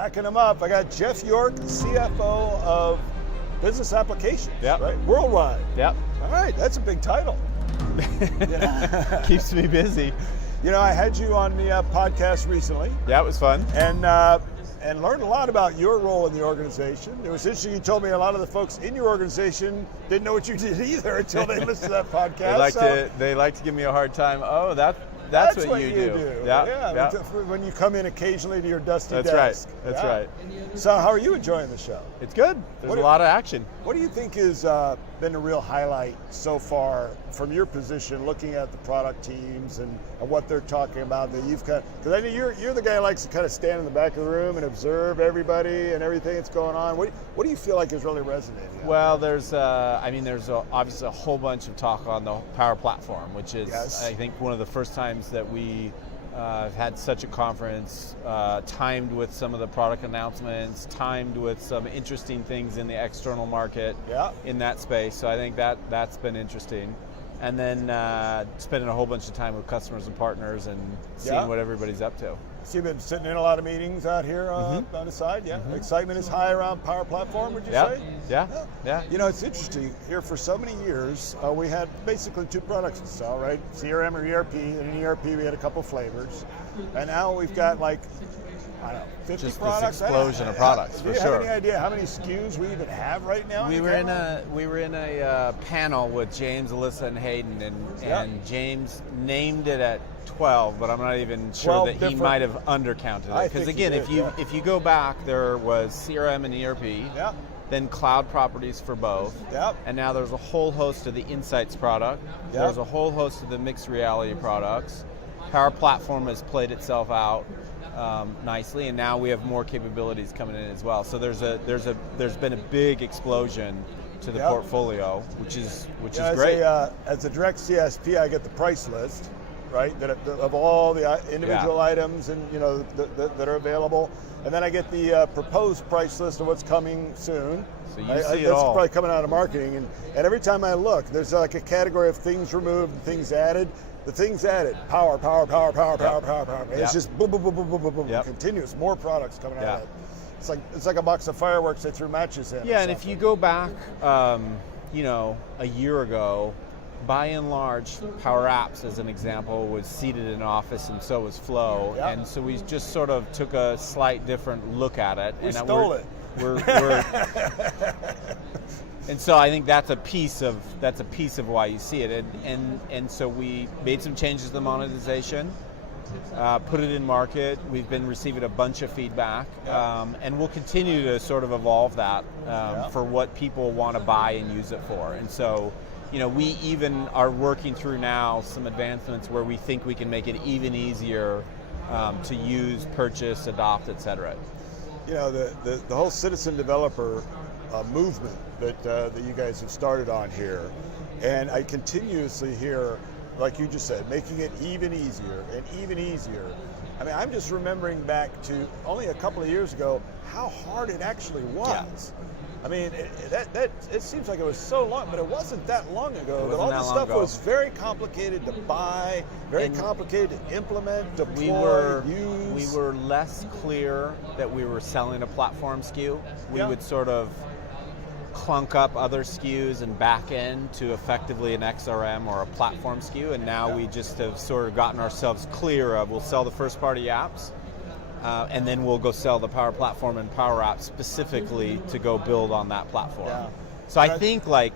backing them up. I got Jeff York, CFO of Business Applications, Yep. right? Worldwide. Yep. All right, that's a big title. Keeps me busy. You know, I had you on the podcast recently. Yeah, it was fun. And learned a lot about your role in the organization. It was interesting. You told me a lot of the folks in your organization didn't know what you did either until they listened to that podcast. They like to give me a hard time. Oh, that's what you do. Yeah. When you come in occasionally to your dusty desk. That's right. So how are you enjoying the show? It's good. There's a lot of action. What do you think has been a real highlight so far from your position, looking at the product teams and what they're talking about that you've got? Because I know you're the guy who likes to kind of stand in the back of the room and observe everybody and everything that's going on. What do you feel like is really resonating? Well, there's obviously a whole bunch of talk on the Power Platform, which is I think one of the first times that we had such a conference, timed with some of the product announcements, timed with some interesting things in the external market in that space. So I think that's been interesting. And then spending a whole bunch of time with customers and partners and seeing what everybody's up to. So you've been sitting in a lot of meetings out here on the side, Excitement is high around Power Platform, would you say? Yeah. You know, it's interesting. Here for so many years, we had basically two products to sell, right? CRM or ERP, and in ERP we had a couple flavors. And now we've got like, I don't know, 50 just products. This explosion of products, for sure. Do you have any idea how many SKUs we even have right now? We were in a panel with James, Alyssa, and Hayden, and James named it at 12, but I'm not even sure that he might have undercounted it. Because again, if you go back, there was CRM and ERP. Then cloud properties for both. And now there's a whole host of the Insights product. There's a whole host of the mixed reality products. Power Platform has played itself out nicely, and now we have more capabilities coming in as well. So there's been a big explosion to the portfolio, which is great. As a direct CSP, I get the price list, right? Of all the individual items and that are available, and then I get the proposed price list of what's coming soon. So you see it that's all. Probably coming out of marketing, and every time I look, there's like a category of things removed, things added. The things added, power. It's just boom, continuous. More products coming out of it. It's like a box of fireworks they threw matches in. Yeah, and if you go back, a year ago, by and large, Power Apps, as an example, was seated in office, and so was Flow. And so we just sort of took a slight different look at it. We stole it. And so I think that's a piece of why you see it, and so we made some changes to the monetization, put it in market. We've been receiving a bunch of feedback, and we'll continue to sort of evolve that for what people want to buy and use it for. And so, we even are working through now some advancements where we think we can make it even easier to use, purchase, adopt, etc. The whole citizen developer movement that you guys have started on here, and I continuously hear, like you just said, making it even easier and even easier. I mean, I'm just remembering back to only a couple of years ago how hard it actually was. I mean, it seems like it was so long, but it wasn't that long ago. That all this stuff was very complicated to buy, very complicated to implement, deploy, use. We were less clear that we were selling a platform SKU. We would sort of clunk up other SKUs and back end to effectively an XRM or a platform SKU, and now we just have sort of gotten ourselves clear of, we'll sell the first party apps, and then we'll go sell the Power Platform and Power Apps specifically to go build on that platform. So I think like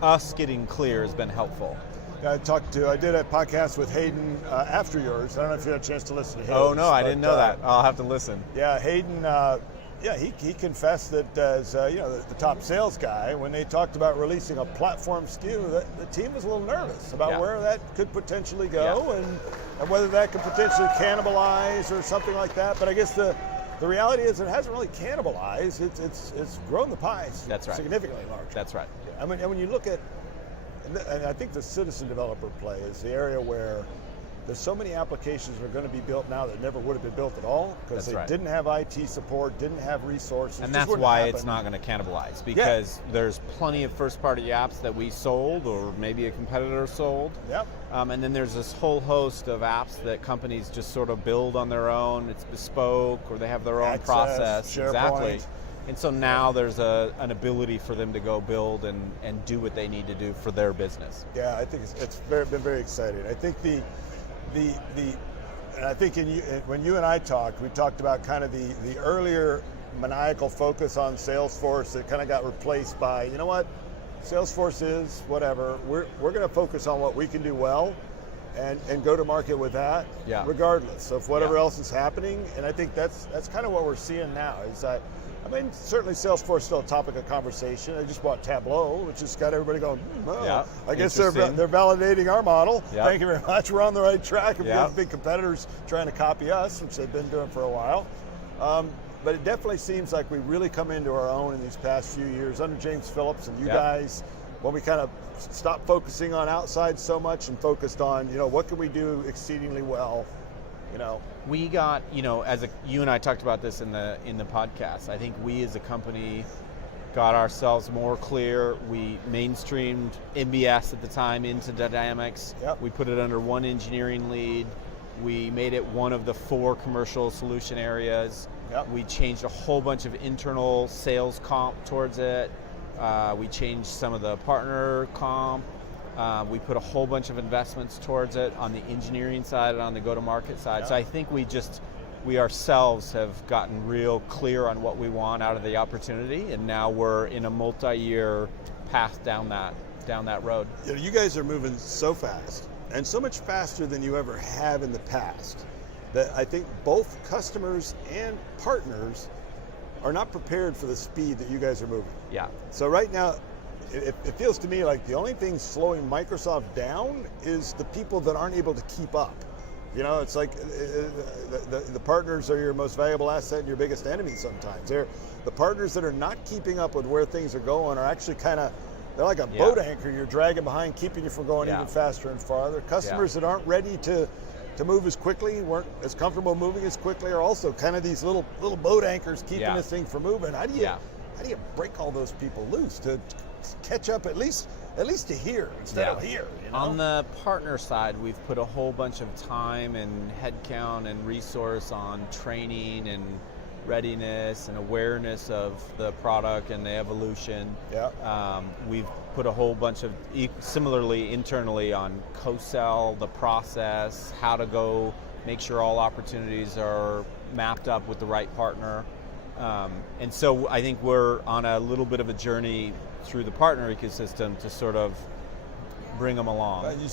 us getting clear has been helpful. I did a podcast with Hayden after yours. I don't know if you had a chance to listen to him. Oh no, I didn't know that. I'll have to listen. Yeah, Hayden, he confessed that as the top sales guy, when they talked about releasing a platform SKU, the team was a little nervous about where that could potentially go and whether that could potentially cannibalize or something like that. But I guess the reality is it hasn't really cannibalized. It's grown the pie significantly larger. That's right. I mean, and when you look at, and I think the citizen developer play is the area where there's so many applications that are going to be built now that never would have been built at all because they didn't have IT support, didn't have resources. And that's why it's not going to cannibalize, because there's plenty of first-party apps that we sold or maybe a competitor sold. Yep. And then there's this whole host of apps that companies just sort of build on their own. It's bespoke, or they have their own process. SharePoint. Exactly. And so now there's an ability for them to go build and do what they need to do for their business. Yeah, I think it's been very exciting. I think and I think when you and I talked, we talked about kind of the earlier maniacal focus on Salesforce that kind of got replaced by, you know what, Salesforce is whatever. We're going to focus on what we can do well, and go to market with that, regardless of whatever else is happening. And I think that's kind of what we're seeing now. Is that, I mean, certainly Salesforce is still a topic of conversation. I just bought Tableau, which has got everybody going, I guess they're validating our model. Thank you very much. We're on the right track. And we have big competitors trying to copy us, which they've been doing for a while. But it definitely seems like we really come into our own in these past few years under James Phillips and you guys, when we kind of stopped focusing on outside so much and focused on, what can we do exceedingly well, We got, you and I talked about this in the podcast. I think we as a company got ourselves more clear. We mainstreamed MBS at the time into Dynamics. We put it under one engineering lead. We made it one of the 4 commercial solution areas. We changed a whole bunch of internal sales comp towards it. We changed some of the partner comp. We put a whole bunch of investments towards it on the engineering side and on the go-to-market side. So I think we ourselves have gotten real clear on what we want out of the opportunity, and now we're in a multi-year path down that road. You guys are moving so fast, and so much faster than you ever have in the past, that I think both customers and partners are not prepared for the speed that you guys are moving. So right now, it feels to me like the only thing slowing Microsoft down is the people that aren't able to keep up. It's like the partners are your most valuable asset and your biggest enemy sometimes. They're the partners that are not keeping up with where things are going are actually they're like a boat anchor you're dragging behind, keeping you from going even faster and farther. Customers that aren't ready to move as quickly, weren't as comfortable moving as quickly, are also kind of these little boat anchors keeping this thing from moving. How do you break all those people loose to catch up at least to here instead of here? On the partner side, we've put a whole bunch of time and headcount and resource on training and readiness and awareness of the product and the evolution. We've put a whole bunch of, similarly internally, on co-sell, the process, how to go make sure all opportunities are mapped up with the right partner. And so I think we're on a little bit of a journey through the partner ecosystem to sort of bring them along. You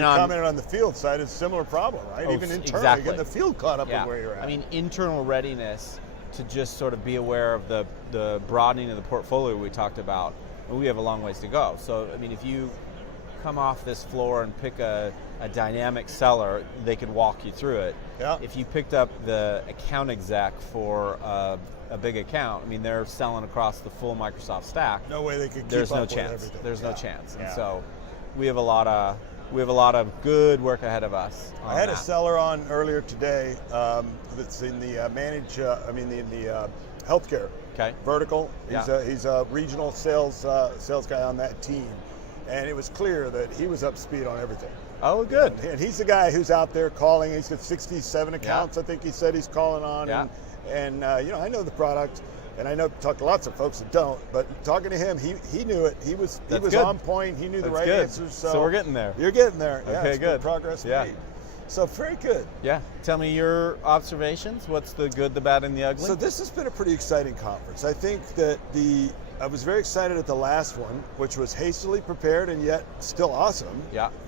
commented on the field side, it's a similar problem, right? Even internally, getting the field caught up with where you're at. I mean, internal readiness to just sort of be aware of the broadening of the portfolio we talked about, and we have a long ways to go. So, I mean, if you come off this floor and pick a dynamic seller, they could walk you through it. If you picked up the account exec for a big account, I mean, they're selling across the full Microsoft stack. No way they could keep There's up no with chance. everything. There's no chance. And so we have a lot of good work ahead of us. I had a seller on earlier today that's in the the healthcare vertical. He's a regional sales guy on that team, and it was clear that he was up to speed on everything. Oh, good. And he's the guy who's out there calling. He's got 67 accounts, I think he said he's calling on. And I know the product, and I talk to lots of folks that don't, but talking to him, he knew it. He was on point. He knew the right answers. So we're getting there. You're getting there. Okay, it's good progress made. So very good. Tell me your observations. What's the good, the bad, and the ugly? So this has been a pretty exciting conference. I think that I was very excited at the last one, which was hastily prepared and yet still awesome.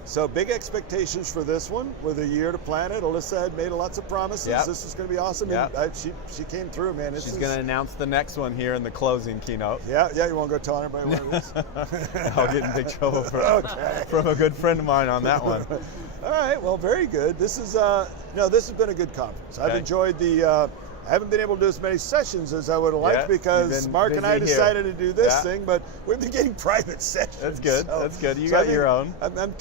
So big expectations for this one with a year to plan it. Alyssa had made lots of promises. This is going to be awesome. And she came through, man. She's going to announce the next one here in the closing keynote. You want to go tell everybody what it is? I'll get in big trouble from a good friend of mine on that one. All right, well, very good. This has been a good conference. I've enjoyed the I haven't been able to do as many sessions as I would have liked because Mark and I decided to do this thing, but we've been getting private sessions. That's good. So, That's good. You got your own. I'm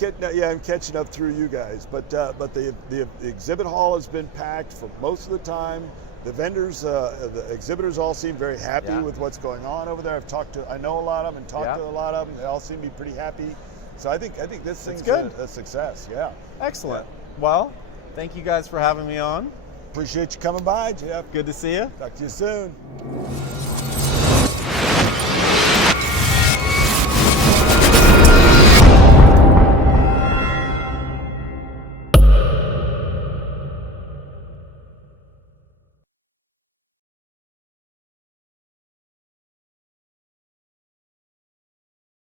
catching up through you guys, but the exhibit hall has been packed for most of the time. The vendors, the exhibitors all seem very happy with what's going on over there. I know a lot of them and talked to a lot of them. They all seem to be pretty happy. So I think this thing's a success. Yeah. Excellent. Well, thank you guys for having me on. Appreciate you coming by, Jeff. Good to see you. Talk to you soon.